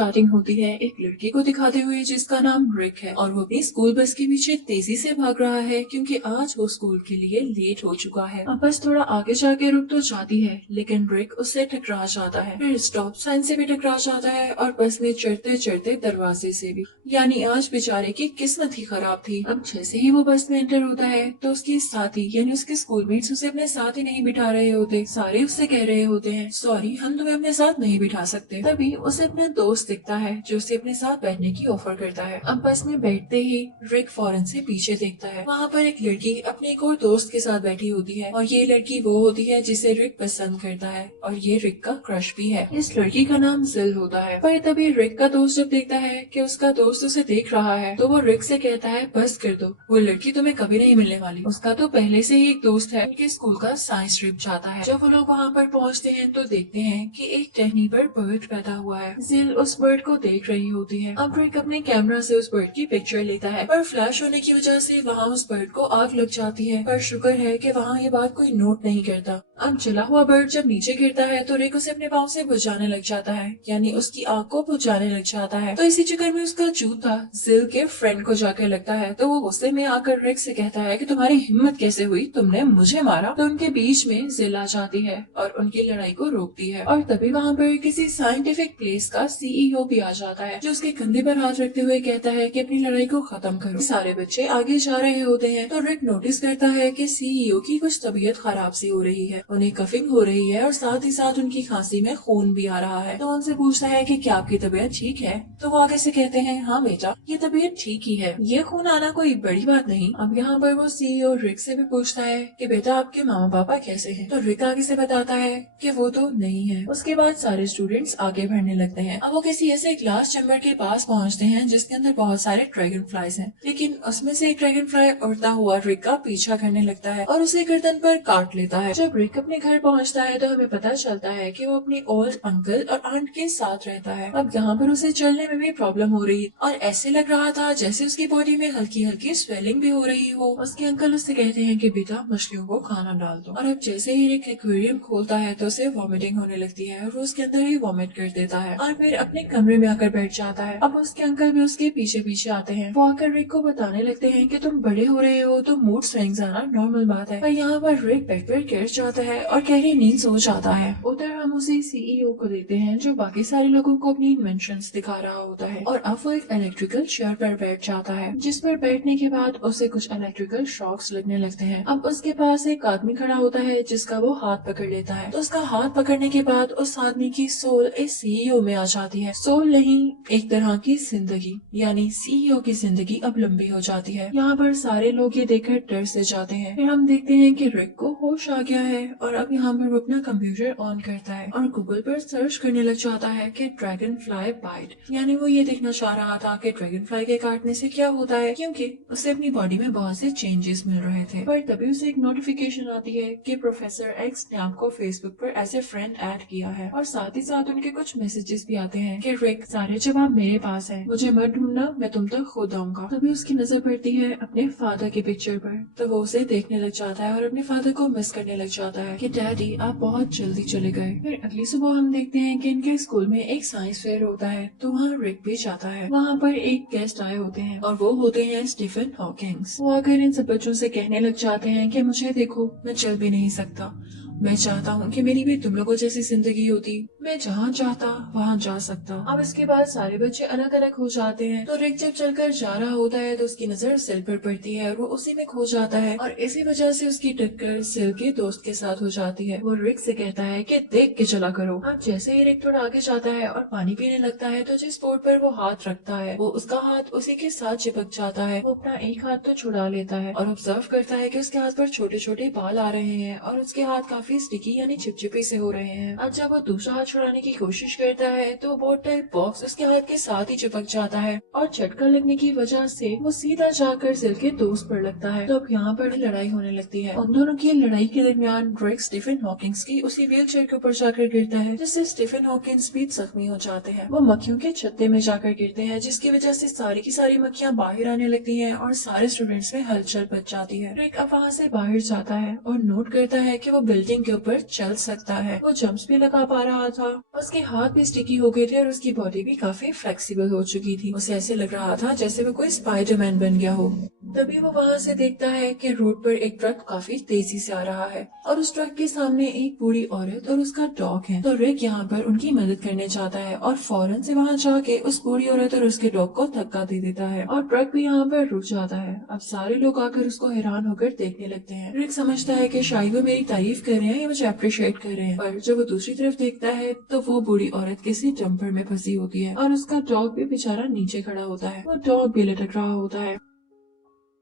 Starting होती है एक लड़के को दिखाते हुए जिसका नाम रिक है और वो अपनी स्कूल बस के पीछे तेजी से भाग रहा है क्योंकि आज वो स्कूल के लिए लेट हो चुका है। अब बस थोड़ा आगे जाके रुक तो जाती है लेकिन रिक उससे टकरा जाता है, फिर स्टॉप साइन से भी टकरा जाता है और बस में चढ़ते चढ़ते दरवाजे से भी। यानी आज बेचारे की किस्मत ही खराब थी। अब जैसे ही वो बस में एंटर होता है तो उसके साथी यानी उसके स्कूलमेट्स उसे अपने साथ ही नहीं बिठा रहे होते। सारे उससे कह रहे होते हैं सॉरी हम तुम्हें अपने साथ नहीं बिठा सकते। तभी उसे अपना दोस्त दिखता है जो उसे अपने साथ बैठने की ऑफर करता है। अब बस में बैठते ही रिक फौरन से पीछे देखता है, वहाँ पर एक लड़की अपने एक और दोस्त के साथ बैठी होती है और ये लड़की वो होती है जिसे रिक पसंद करता है और ये रिक का क्रश भी है। इस लड़की का नाम जिल होता है। पर तभी रिक का दोस्त जब देखता है कि उसका दोस्त उसे देख रहा है तो वो रिक से कहता है बस कर दो, वो लड़की तुम्हें कभी नहीं मिलने वाली। उसका तो पहले से ही एक दोस्त है। उनके स्कूल का साइंस ट्रिप जाता है। जब वो लोग वहाँ पर पहुँचते हैं तो देखते हैं कि एक टहनी पर बर्ड पैदा हुआ है। जिल उस बर्ड को देख रही होती है। अब रिक अपने कैमरा से उस बर्ड की पिक्चर लेता है पर फ्लैश होने की वजह से वहाँ उस बर्ड को आग लग जाती है। पर शुक्र है कि वहाँ ये बात कोई नोट नहीं करता। अब जला हुआ बर्ड जब नीचे गिरता है तो रिक उसे अपने पाँव से बुझाने लग जाता है, यानी उसकी आग को बुझाने लग जाता है। तो इसी चक्कर में उसका जूता जिल के फ्रेंड को जाकर लगता है तो वो गुस्से में आकर रिक से कहता है कि तुम्हारी हिम्मत कैसे हुई, तुमने मुझे मारा। तो उनके बीच में जिल आ जाती है और उनकी लड़ाई को रोकती है। और तभी वहाँ पर किसी साइंटिफिक प्लेस का सीईओ भी आ जाता है जो उसके कंधे पर हाथ रखते हुए कहता है कि अपनी लड़ाई को खत्म करो। सारे बच्चे आगे जा रहे होते हैं तो रिक नोटिस करता है कि सीईओ की कुछ तबीयत खराब सी हो रही है, उन्हें कफिंग हो रही है और साथ ही साथ उनकी खांसी में खून भी आ रहा है। तो उनसे पूछता है कि क्या आपकी तबीयत ठीक है? तो वो आगे से कहते हैं हाँ बेटा ये तबीयत ठीक ही है, ये खून आना कोई बड़ी बात नहीं। अब यहाँ पर वो सीईओ रिक से भी पूछता है कि बेटा आपके मामा पापा कैसे हैं? तो रिक आगे से बताता है कि वो तो नहीं है। उसके बाद सारे स्टूडेंट्स आगे बढ़ने लगते हैं। अब वो किसी ऐसे ग्लास चैम्बर के पास पहुँचते हैं जिसके अंदर बहुत सारे ड्रैगन फ्लाइज हैं, लेकिन उसमें से एक ड्रैगन फ्लाई उड़ता हुआ रिक का पीछा करने लगता है और उसे गर्दन पर काट लेता है। जब रिक अपने घर पहुँचता है तो हमें पता चलता है कि वो अपने ओल्ड अंकल और आंट के साथ रहता है। अब यहाँ पर उसे चलने में भी प्रॉब्लम हो रही है और ऐसे लग रहा था जैसे उसकी बॉडी में हल्की हल्की स्वेलिंग भी हो रही हो। उसके अंकल उससे कहते हैं कि बेटा मछलियों को खाना डाल दो। और अब जैसे ही रिक एक्वेरियम खोलता है तो उसे वॉमिटिंग होने लगती है और वो उसके अंदर ही वॉमिट कर देता है और फिर अपने कमरे में आकर बैठ जाता है। अब उसके अंकल भी उसके पीछे पीछे आते हैं। वो आकर रिक को बताने लगते हैं कि तुम बड़े हो रहे हो तो मूड स्विंग्स आना नॉर्मल बात है। पर यहाँ पर रिक बेड पर गिर जाता है और गहरी नींद सो जाता है। उधर हम उसे सीईओ को देते हैं जो बाकी सारे लोगों को अपनी इन्वेंशंस दिखा रहा होता है और अब वो एक इलेक्ट्रिकल चेयर पर बैठ जाता है जिस पर बैठने के बाद उसे कुछ इलेक्ट्रिकल शॉक्स लगने लगते हैं। अब उसके पास एक आदमी खड़ा होता है जिसका वो हाथ पकड़ लेता है। तो उसका हाथ पकड़ने के बाद उस आदमी की सोल इस सीईओ में आ जाती है। सोल नहीं, एक तरह की जिंदगी, यानी सीईओ की जिंदगी अब लंबी हो जाती है। यहाँ पर सारे लोग ये देखकर डर से जाते हैं। फिर हम देखते हैं कि रिक को होश आ गया है और अब यहाँ पर वो अपना कंप्यूटर ऑन करता है और गूगल पर सर्च करने लग जाता है कि ड्रैगन फ्लाई बाइट, यानी वो ये देखना चाह रहा था कि ड्रैगन फ्लाई के काटने से क्या होता है, क्योंकि उसे अपनी बॉडी में बहुत से चेंजेस मिल रहे थे। पर तभी उसे एक नोटिफिकेशन आती है कि प्रोफेसर एक्स ने आपको फेसबुक पर एज ए फ्रेंड ऐड किया है और साथ ही साथ उनके कुछ मैसेजेस भी आते हैं कि रिक सारे जवाब मेरे पास है, मुझे मत ढूंढना, मैं तुम तक खुद आऊंगा। तभी उसकी नजर पड़ती है अपने फादर की पिक्चर पर, तो वो उसे देखने लग जाता है और अपने फादर को मिस करने लग जाता है कि डैडी आप बहुत जल्दी चले गए। फिर अगली सुबह हम देखते हैं कि इनके स्कूल में एक साइंस फेयर होता है तो वहाँ रिक भी जाता है। वहाँ पर एक गेस्ट आए होते हैं और वो होते हैं स्टीफन हॉकिंग्स। वो आकर इन सब बच्चों से कहने लग जाते हैं कि मुझे देखो मैं चल भी नहीं सकता, मैं चाहता हूँ कि मेरी भी तुम लोगों जैसी जिंदगी होती, मैं जहाँ चाहता वहाँ जा सकता। अब इसके बाद सारे बच्चे अलग अलग हो जाते हैं तो रिक जब चलकर जा रहा होता है तो उसकी नजर सिल पर पड़ती है और वो उसी में खो जाता है और इसी वजह से उसकी टक्कर सिल के दोस्त के साथ हो जाती है। वो रिक से कहता है कि देख के चला करो। अब जैसे ही रिक थोड़ा आगे जाता है और पानी पीने लगता है तो जिस बोर्ड पर वो हाथ रखता है वो उसका हाथ उसी के साथ चिपक जाता है। वो अपना एक हाथ तो छुड़ा लेता है और ऑब्जर्व करता है कि उसके हाथ पर छोटे छोटे बाल आ रहे हैं और उसके हाथ काफी स्टिकी यानी चिपचिपी से हो रहे हैं। अब जब वो दूसरा हाथ छुड़ाने की कोशिश करता है तो बोर्ड टाइप बॉक्स उसके हाथ के साथ ही चिपक जाता है और झटका लगने की वजह से वो सीधा जाकर सिल के दोस्त पर लगता है। तो अब यहाँ पर लड़ाई होने लगती है। उन दोनों की लड़ाई के दरमियान रिक स्टीफन हॉकिंग्स की उसी व्हील चेयर के ऊपर जाकर गिरता है जिससे स्टीफन हॉकिंग्स भी जख्मी हो जाते हैं। वो मक्खियों के छत्ते में जाकर गिरते हैं जिसकी वजह से सारी की सारी मक्खियाँ बाहर आने लगती है और सारे स्टूडेंट्स में हलचल मच जाती है। रिक अब वहाँ से बाहर जाता है और नोट करता है कि वो बिल्डिंग के ऊपर चल सकता है। वो जंप्स भी लगा पा रहा था। उसके हाथ भी स्टिकी हो गए थे और उसकी बॉडी भी काफी फ्लेक्सिबल हो चुकी थी। उसे ऐसे लग रहा था जैसे वो कोई स्पाइडरमैन बन गया हो। तभी वो वहाँ से देखता है कि रोड पर एक ट्रक काफी तेजी से आ रहा है और उस ट्रक के सामने एक बूढ़ी औरत और उसका डॉग है। तो रिक यहाँ पर उनकी मदद करने चाहता है और फौरन से वहाँ जाके उस बूढ़ी औरत और उसके डॉग को धक्का दे देता है और ट्रक भी यहाँ पर रुक जाता है। अब सारे लोग आकर उसको हैरान होकर देखने लगते हैं। रिक समझता है कि शायद वो मेरी तारीफ कर रहे हैं या मुझे अप्रिशिएट कर रहे हैं, पर जब वो दूसरी तरफ देखता है तो वो बूढ़ी औरत किसी डंपर में फंसी होती है और उसका डॉग भी बेचारा नीचे खड़ा होता है। वो डॉग भी लटक रहा होता है।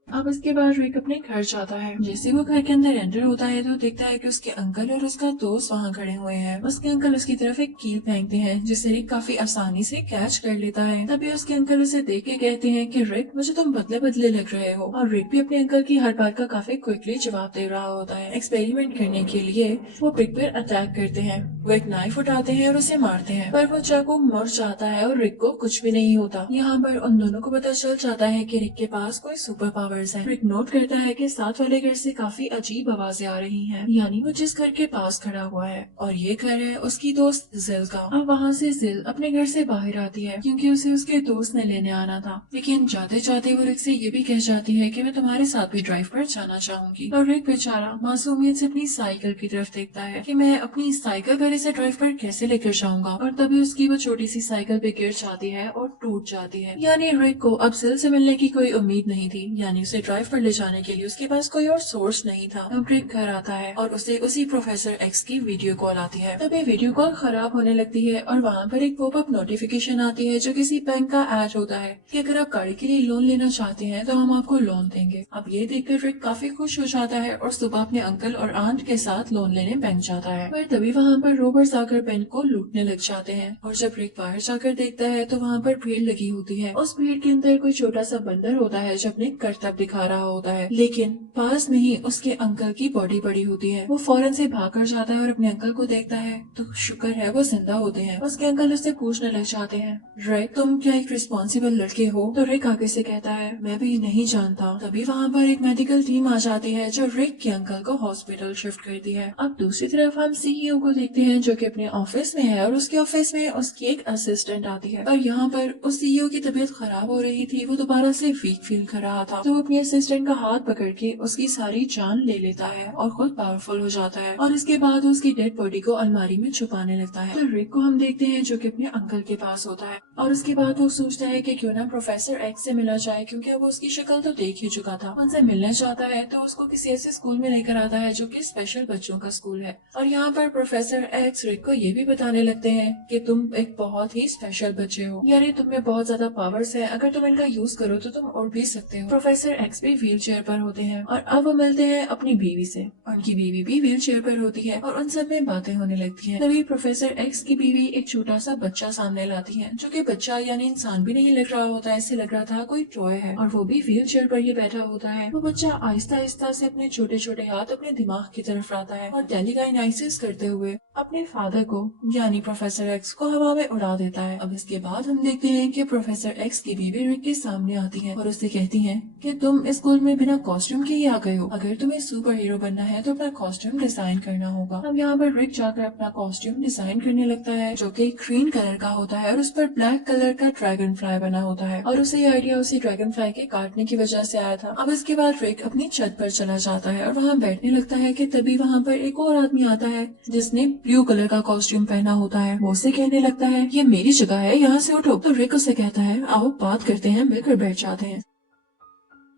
अब इसके बाद रिक अपने घर जाता है। जैसे वो घर के अंदर एंटर होता है तो देखता है कि उसके अंकल और उसका दोस्त वहाँ खड़े हुए हैं। उसके अंकल उसकी तरफ एक कील फेंकते हैं जिसे रिक काफी आसानी से कैच कर लेता है। तभी उसके अंकल उसे देख के कहते हैं कि रिक, मुझे तुम बदले बदले लग रहे हो। और रिक भी अपने अंकल की हर बात का काफी क्विकली जवाब दे रहा होता है। एक्सपेरिमेंट करने के लिए वो रिक पर अटैक करते हैं। वो एक नाइफ उठाते हैं और उसे मारते हैं, पर वो चाकू मुड़ जाता है और रिक को कुछ भी नहीं होता। यहाँ पर उन दोनों को पता चल जाता है कि रिक के पास कोई सुपर पावर है। रिक नोट करता है कि साथ वाले घर से काफी अजीब आवाजें आ रही हैं, यानी वो जिस घर के पास खड़ा हुआ है और ये घर है उसकी दोस्त जिल का। अब वहाँ से जिल अपने घर से बाहर आती है क्योंकि उसे उसके दोस्त ने लेने आना था, लेकिन जाते जाते वो रिक से ये भी कह जाती है कि मैं तुम्हारे साथ भी ड्राइव पर जाना चाहूंगी। और रिक बेचारा मासूमियत से अपनी साइकिल की तरफ देखता है कि मैं अपनी साइकिल पर इसे ड्राइव पर कैसे लेकर जाऊंगा, और तभी उसकी वो छोटी सी साइकिल पे गिर जाती है और टूट जाती है। यानी रिक को अब जिल से मिलने की कोई उम्मीद नहीं थी, यानी उसे ड्राइव पर ले जाने के लिए उसके पास कोई और सोर्स नहीं था। अब रिक घर आता है और उसे उसी प्रोफेसर एक्स की वीडियो कॉल आती है। तभी वीडियो कॉल खराब होने लगती है और वहाँ पर एक पॉपअप नोटिफिकेशन आती है जो किसी बैंक का ऐड होता है कि अगर आप गाड़ी के लिए लोन लेना चाहते हैं तो हम आपको लोन देंगे। अब ये देखकर रिक काफी खुश हो जाता है और सुबह अपने अंकल और आंट के साथ लोन लेने बैंक जाता है। पर तभी वहाँ पर रोबर्ट्स आकर बैंक को लूटने लग जाते हैं और जब रिक बाहर जाकर देखता है तो वहाँ पर भीड़ लगी होती है। उस भीड़ के अंदर कोई छोटा सा बंदर होता है जो अपने करतब दिखा रहा होता है, लेकिन पास में ही उसके अंकल की बॉडी पड़ी होती है। वो फौरन से भागकर जाता है और अपने अंकल को देखता है तो शुक्र है वो जिंदा होते हैं। उसके अंकल उससे पूछने लग जाते हैं, रिक तुम क्या एक रिस्पॉन्सिबल लड़के हो? तो रिक आगे से कहता है मैं भी नहीं जानता। तभी वहाँ पर एक मेडिकल टीम आ जाती है जो रिक के अंकल को हॉस्पिटल शिफ्ट करती है। अब दूसरी तरफ हम सीईओ को देखते हैं जो कि अपने ऑफिस में है और उसके ऑफिस में उसकी एक असिस्टेंट आती है। और यहाँ पर उस सीईओ की तबीयत खराब हो रही थी, वो दोबारा से वीक फील कर रहा था, तो वो अपनी असिस्टेंट का हाथ पकड़ के उसकी सारी जान ले लेता है और खुद पावरफुल हो जाता है और इसके बाद उसकी डेड बॉडी को अलमारी में छुपाने लगता है। तो रिक को हम देखते हैं जो कि अपने अंकल के पास होता है और उसके बाद वो सोचता है कि क्यों ना प्रोफेसर एक्स से मिला जाए, क्योंकि अब उसकी शक्ल तो देख ही चुका था। उनसे मिलने चाहता है तो उसको किसी ऐसे स्कूल में लेकर आता है जो कि स्पेशल बच्चों का स्कूल है। और यहाँ पर प्रोफेसर एक्स रिक को ये भी बताने लगते हैं कि तुम एक बहुत ही स्पेशल बच्चे हो, यानी तुम्हें बहुत ज्यादा पावर्स है, अगर तुम इनका यूज करो तो तुम उड़ भी सकते हो। प्रोफेसर एक्स भी व्हील चेयर पर होते हैं और अब वो मिलते हैं अपनी बीवी से। उनकी बीवी भी व्हील चेयर पर होती है और उन सब में बातें होने लगती हैं। तभी प्रोफेसर एक्स की बीवी एक छोटा सा बच्चा सामने लाती है जो कि बच्चा यानी इंसान भी नहीं लग रहा होता है, ऐसे लग रहा था कोई टॉय है और वो भी व्हील चेयर पर ही बैठा होता है। वो बच्चा आहिस्ता आहिस्ता से अपने छोटे छोटे हाथ अपने दिमाग की तरफ लाता है और टेलीकाइनेसिस करते हुए अपने फादर को यानी प्रोफेसर एक्स को हवा में उड़ा देता है। अब इसके बाद हम देखते हैं कि प्रोफेसर एक्स की बीवी रिक के सामने आती है और उससे कहती है कि तुम इस स्कूल में बिना कॉस्ट्यूम के ही आ गए हो, अगर तुम्हें सुपर हीरो बनना है तो अपना कॉस्ट्यूम डिजाइन करना होगा। अब यहाँ पर रिक जाकर अपना कॉस्ट्यूम डिजाइन करने लगता है जो कि ग्रीन कलर का होता है और उस पर ब्लैक कलर का ड्रैगन फ्लाई बना होता है और उसे ये आइडिया उसी ड्रैगन फ्लाई के काटने की वजह से आया था। अब इसके बाद रिक अपनी छत पर चला जाता है और वहाँ बैठने लगता है कि तभी वहाँ पर एक और आदमी आता है जिसने ब्लू कलर का कॉस्ट्यूम पहना होता है। वो उसे कहने लगता है ये मेरी जगह है, यहाँ से उठो। तो रिक उसे कहता है आओ बात करते हैं, मिलकर बैठ जाते हैं।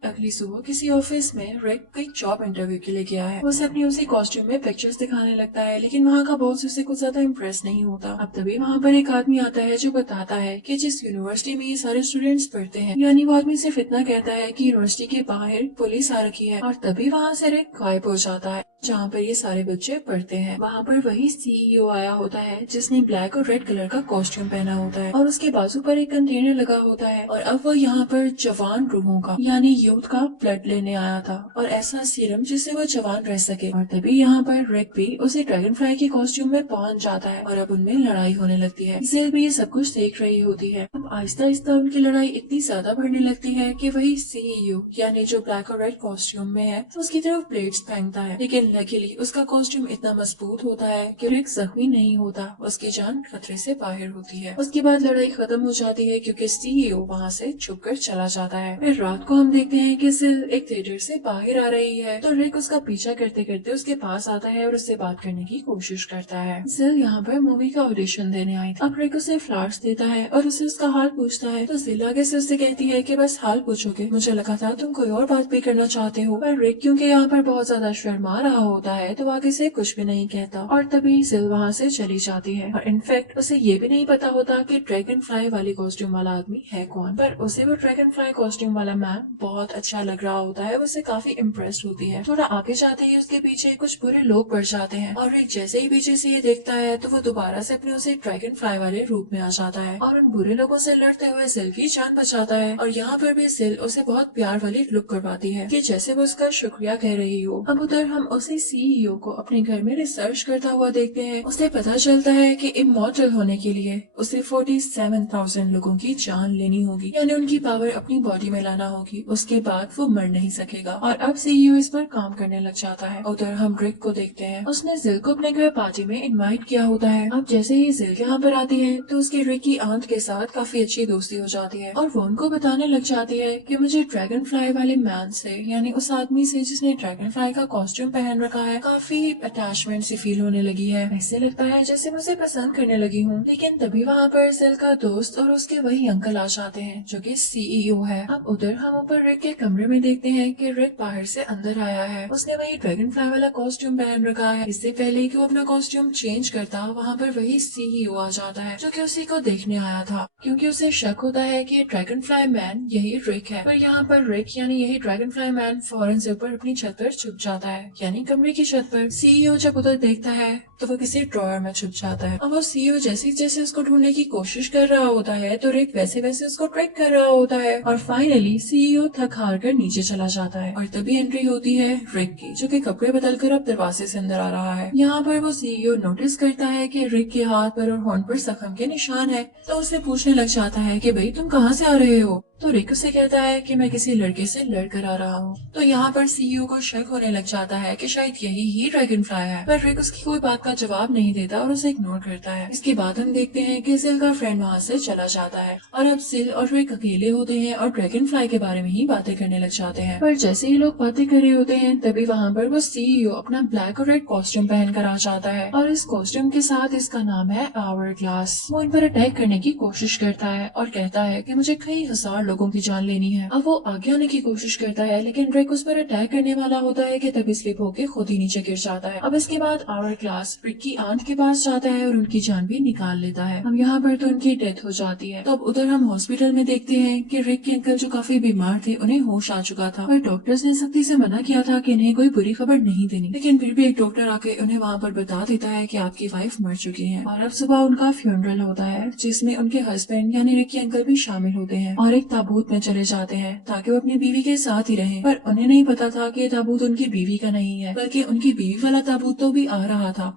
अगली सुबह किसी ऑफिस में रिक कई जॉब इंटरव्यू के लिए गया है। उसे अपनी उसी कॉस्ट्यूम में पिक्चर्स दिखाने लगता है, लेकिन वहाँ का बॉस उसे कुछ ज्यादा इम्प्रेस नहीं होता। अब तभी वहाँ पर एक आदमी आता है जो बताता है कि जिस यूनिवर्सिटी में ये सारे स्टूडेंट्स पढ़ते हैं, यानी वो आदमी सिर्फ इतना कहता है कि यूनिवर्सिटी के बाहर पुलिस आ रखी है और तभी वहाँ से रिक गायब हो जाता है जहाँ पर ये सारे बच्चे पढ़ते हैं। वहाँ पर वही सीईओ आया होता है जिसने ब्लैक और रेड कलर का कॉस्ट्यूम पहना होता है और उसके बाजू पर एक कंटेनर लगा होता है और अब वो यहाँ पर जवान रूहों का यानी यूथ का ब्लड लेने आया था और ऐसा सीरम जिससे वो जवान रह सके। और तभी यहाँ पर रिक भी उसे ड्रैगन फ्लाई के कॉस्ट्यूम में पहुंच जाता है और अब उनमें लड़ाई होने लगती है। जिल भी ये सब कुछ देख रही होती है। अब आहिस्ता आहिस्ता उनकी लड़ाई इतनी ज्यादा बढ़ने लगती है कि वही सीईओ यानी जो ब्लैक और रेड कॉस्ट्यूम में है उसकी तरफ ब्लेड्स फेंकता है, लेकिन लकीली उसका कॉस्ट्यूम इतना मजबूत होता है कि रिक जख्मी नहीं होता, उसकी जान खतरे से बाहर होती है। उसके बाद लड़ाई खत्म हो जाती है क्योंकि सीईओ वहाँ से छुपकर चला जाता है। फिर रात को हम देखते हैं कि सिल एक थिएटर से बाहर आ रही है तो रिक उसका पीछा करते करते उसके पास आता है और उससे बात करने की कोशिश करता है। सिल यहाँ पर मूवी का ऑडिशन देने आई थी। अब रिक उसे फ्लावर्स देता है और उसे उसका हाल पूछता है तो सिल आगे से उससे कहती है कि बस हाल पूछोगे, मुझे लगा था तुम कोई और बात भी करना चाहते हो। पर रिक क्योंकि यहाँ पर बहुत ज्यादा शर्मा रहा होता है तो आगे से कुछ भी नहीं कहता और तभी सिल वहाँ से चली जाती है। और इनफैक्ट उसे ये भी नहीं पता होता कि ड्रैगन फ्लाई वाली कॉस्ट्यूम वाला आदमी है कौन, पर उसे वो ड्रैगन फ्लाई कॉस्ट्यूम वाला मैन बहुत अच्छा लग रहा होता है, उससे काफी इम्प्रेस होती है। थोड़ा आगे जाते ही उसके पीछे कुछ बुरे लोग पड़ जाते हैं और रिक जैसे ही पीछे से ये देखता है तो वो दोबारा से अपने उसे ड्रैगन फ्लाई वाले रूप में आ जाता है और उन बुरे लोगों से लड़ते हुए सिल की जान बचाता है। और यहाँ पर भी सिल उसे बहुत प्यार वाली लुक करवाती है कि जैसे वो उसका शुक्रिया कह रही हो। अब उधर हम उसे सीईओ को अपने घर में रिसर्च करता हुआ देखते हैं। उसे पता चलता है कि इमॉर्टल होने के लिए उसे 47,000 लोगों की जान लेनी होगी, यानी उनकी पावर अपनी बॉडी में लाना होगी, उसके बाद वो मर नहीं सकेगा। और अब सीईओ इस पर काम करने लग जाता है। उधर हम रिक को देखते हैं, उसने जिल को अपने घर पार्टी में इनवाइट किया होता है। अब जैसे ही जिल यहाँ पर आती है तो उसकी रिक की आंट के साथ काफी अच्छी दोस्ती हो जाती है और वो उनको बताने लग जाती है कि मुझे ड्रैगन फ्लाई वाले मैन से, यानी उस आदमी से जिसने ड्रैगन फ्लाई का कॉस्ट्यूम पहन रखा है, काफी अटैचमेंट सी फील होने लगी है। ऐसे लगता है जैसे मुझे पसंद करने लगी हूँ। लेकिन तभी वहाँ पर जिल का दोस्त और उसके वही अंकल आ जाते हैं जो कि सीईओ है। अब उधर हम ऊपर रिक के कमरे में देखते हैं कि रिक बाहर से अंदर आया है। उसने वही ड्रैगन फ्लाई वाला कॉस्ट्यूम पहन रखा है। इससे पहले कि वो अपना कॉस्ट्यूम चेंज करता, वहाँ पर वही सीईओ आ जाता है जो कि उसी को देखने आया था, क्योंकि उसे शक होता है कि ड्रैगन फ्लाई मैन यही रिक है। पर यहाँ पर रिक यानी यही ड्रैगन फ्लाई मैन फौरन से ऊपर अपनी छत पर छुप जाता है, यानी कमरे की छत पर। सीईओ जब उधर देखता है तो वो किसी ड्रॉयर में छुप जाता है। अब वो सीईओ जैसे जैसे उसको ढूंढने की कोशिश कर रहा होता है तो रिक वैसे वैसे उसको ट्रैक कर रहा होता है और फाइनली सीईओ थक हार कर नीचे चला जाता है। और तभी एंट्री होती है रिक की, जो कि कपड़े बदलकर अब दरवाजे से अंदर आ रहा है। यहाँ पर वो सीईओ नोटिस करता है कि रिक के हाथ पर और होंठ पर जख्म के निशान है, तो उससे पूछने लग जाता है कि भाई तुम कहाँ से आ रहे हो। तो रिक उसे कहता है कि मैं किसी लड़के से लड़कर आ रहा हूँ। तो यहाँ पर सीईओ को शक होने लग जाता है कि शायद यही ही ड्रैगन फ्लाई है, पर रिक उसकी कोई बात का जवाब नहीं देता और उसे इग्नोर करता है। इसके बाद हम देखते हैं कि सिल का फ्रेंड वहाँ से चला जाता है और अब सिल और रिक अकेले होते हैं और ड्रैगन फ्लाई के बारे में ही बातें करने लग जाते हैं। पर जैसे ही लोग बातें कर रहे होते हैं तभी वहाँ पर वो सीईओ अपना ब्लैक और रेड कॉस्ट्यूम पहनकर आ जाता है और इस कॉस्ट्यूम के साथ इसका नाम है आवर ग्लास। वो इन पर अटैक करने की कोशिश करता है और कहता है कि मुझे कई हजार लोगों की जान लेनी है। अब वो आगे आने की कोशिश करता है लेकिन रिक उस पर अटैक करने वाला होता है कि तभी स्लिप होकर खुद ही नीचे गिर जाता है। अब इसके बाद आवर ग्लास रिक की आंट के पास जाता है और उनकी जान भी निकाल लेता है। अब यहाँ पर तो उनकी डेथ हो जाती है। तो अब उधर हम हॉस्पिटल में देखते हैं कि रिक के अंकल जो काफी बीमार थे उन्हें होश आ चुका था, पर डॉक्टर्स ने सख्ती से मना किया था कि इन्हें कोई बुरी खबर नहीं देनी, लेकिन फिर भी एक डॉक्टर आके उन्हें वहाँ पर बता देता है कि आपकी वाइफ मर चुकी है। और अब सुबह उनका फ्यूनरल होता है जिसमें उनके हस्बैंड यानी रिक के अंकल भी शामिल होते हैं और एक ताबूत में चले जाते हैं ताकि वो अपनी बीवी के साथ ही रहें। पर उन्हें नहीं पता था कि ये ताबूत उनकी बीवी का नहीं है, बल्कि उनकी बीवी वाला ताबूत तो भी आ रहा था।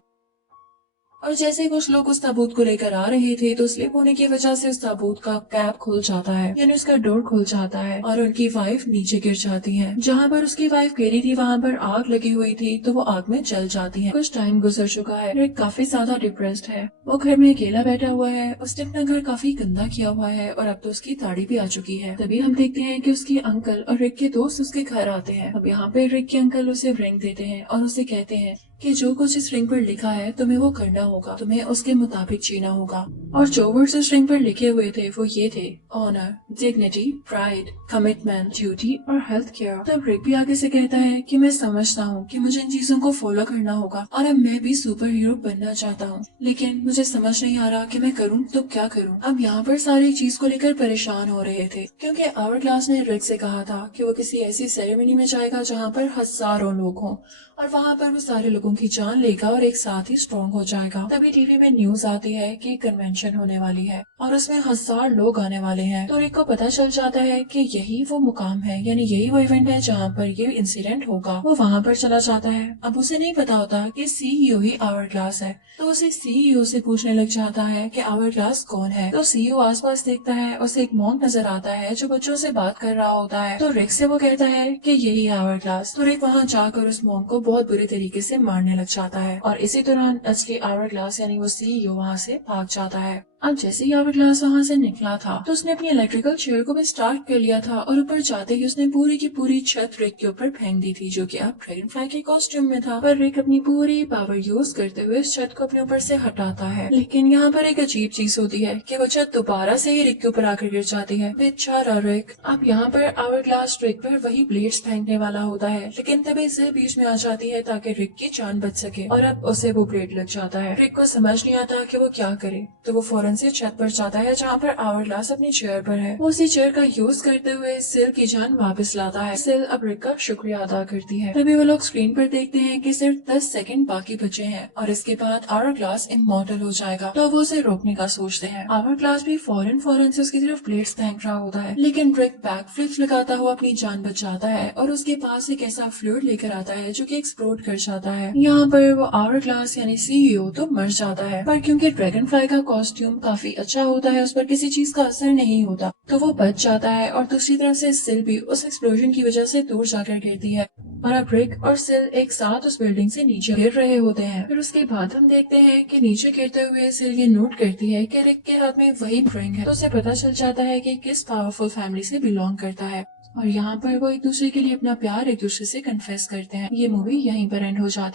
और जैसे कुछ लोग उस ताबूत को लेकर आ रहे थे तो स्लिप होने की वजह से उस ताबूत का कैप खुल जाता है, यानी उसका डोर खुल जाता है और उनकी वाइफ नीचे गिर जाती है। जहाँ पर उसकी वाइफ गिरी थी वहाँ पर आग लगी हुई थी तो वो आग में जल जाती है। कुछ टाइम गुजर चुका है, रिक काफी ज्यादा डिप्रेस्ड है। वो घर में अकेला बैठा हुआ है, उसने अपना घर काफी गंदा किया हुआ है और अब तो उसकी दाढ़ी भी आ चुकी है। तभी हम देखते हैं कि उसके अंकल और रिक के दोस्त उसके घर आते हैं। अब यहाँ पे रिक के अंकल उसे रिंग देते हैं और उसे कहते हैं कि जो कुछ इस रिंग पर लिखा है तुम्हें वो करना होगा, तुम्हें उसके मुताबिक जीना होगा। और जो वर्ड्स इस रिंग पर लिखे हुए थे वो ये थे: honour, dignity, pride, commitment, duty और हेल्थ केयर। तब रिक भी आगे से कहता है कि मैं समझता हूँ कि मुझे इन चीजों को फॉलो करना होगा और अब मैं भी सुपर हीरो बनना चाहता हूँ, लेकिन मुझे समझ नहीं आ रहा कि मैं करूँ तो क्या करूँ। अब यहाँ पर सारी चीज को लेकर परेशान हो रहे थे क्योंकि आवर क्लास ने रिक से कहा था कि वो किसी ऐसी सेरेमनी में जाएगा जहाँ पर हजारों लोग हों और वहाँ पर वो सारे लोगों की जान लेगा और एक साथ ही स्ट्रॉन्ग हो जाएगा। तभी टीवी में न्यूज आती है कि कन्वेंशन होने वाली है और उसमें 1000 लोग आने वाले हैं। तो रिक को पता चल जाता है कि यही वो मुकाम है, यानी यही वो इवेंट है जहाँ पर ये इंसिडेंट होगा। वो वहाँ पर चला जाता है। अब उसे नहीं पता होता कि सीईओ ही आवर ग्लास है, तो उसे सीईओ से पूछने लग जाता है कि आवर ग्लास कौन है। तो सीईओ आसपास देखता है, उसे एक मॉन्क नजर आता है जो बच्चों से बात कर रहा होता है। तो रिक से वो कहता है कि यही आवर ग्लास। तो रिक वहाँ जाकर उस मॉन्क को बहुत बुरी तरीके से मारने लग जाता है और इसी दौरान असली आवर ग्लास यानी वो सीईओ वहाँ से भाग जाता है। अब जैसे ही आवर ग्लास वहाँ से निकला था तो उसने अपनी इलेक्ट्रिकल चेयर को भी स्टार्ट कर लिया था और ऊपर जाते ही उसने पूरी की पूरी छत रिक के ऊपर फेंक दी थी, जो कि अब ड्रैगन फ्लाई के कॉस्ट्यूम में था। पर रिक अपनी पूरी पावर यूज करते हुए इस छत को अपने ऊपर से हटाता है, लेकिन यहाँ पर एक अजीब चीज होती है कि वो छत दोबारा से ही रिक के ऊपर आकर गिर जाती है। बेचारा रिक। अब यहाँ पर आवर ग्लास रिक पर वही ब्लेड्स फेंकने वाला होता है, लेकिन तभी सिल बीच में आ जाती है ताकि रिक की जान बच सके और अब उसे वो ब्लेड लग जाता है। रिक को समझ नहीं आता कि वो क्या करे, तो वो फौरन से छत पर जाता है जहाँ पर आवर ग्लास अपनी चेयर पर है। वो उसी चेयर का यूज करते हुए सिल की जान वापस लाता है। सिल अब रिक का शुक्रिया अदा करती है। तभी वो लोग स्क्रीन पर देखते हैं कि सिर्फ 10 सेकंड बाकी बचे हैं और इसके बाद आवर ग्लास इमॉर्टल हो जाएगा। तो वो उसे रोकने का सोचते हैं। आवर ग्लास भी फौरन से उसकी तरफ ब्लेड्स फेंक रहा होता है, लेकिन रिक बैक फ्लिप्स लगाता हुआ अपनी जान बचाता है और उसके पास एक ऐसा फ्लूइड लेकर आता है जो कि एक्सप्लोड कर जाता है। यहाँ पर वो आवर ग्लास यानी सीईओ तो मर जाता है, पर क्योंकि ड्रैगन फ्लाई का कॉस्ट्यूम काफी अच्छा होता है, उस पर किसी चीज का असर नहीं होता, तो वो बच जाता है। और दूसरी तरफ से सिल भी उस एक्सप्लोजन की वजह से दूर जाकर गिरती है और अब रिक और सिल एक साथ उस बिल्डिंग से नीचे गिर रहे होते हैं। फिर उसके बाद हम देखते हैं कि नीचे गिरते हुए सिल ये नोट करती है कि रिक के हाथ में वही ड्राइंग है, तो उसे पता चल जाता है कि किस पावरफुल फैमिली से बिलोंग करता है और यहाँ पर वो एक दूसरे के लिए अपना प्यार एक दूसरे से कन्फेस करते हैं। ये मूवी यहीं पर एंड हो जाती है।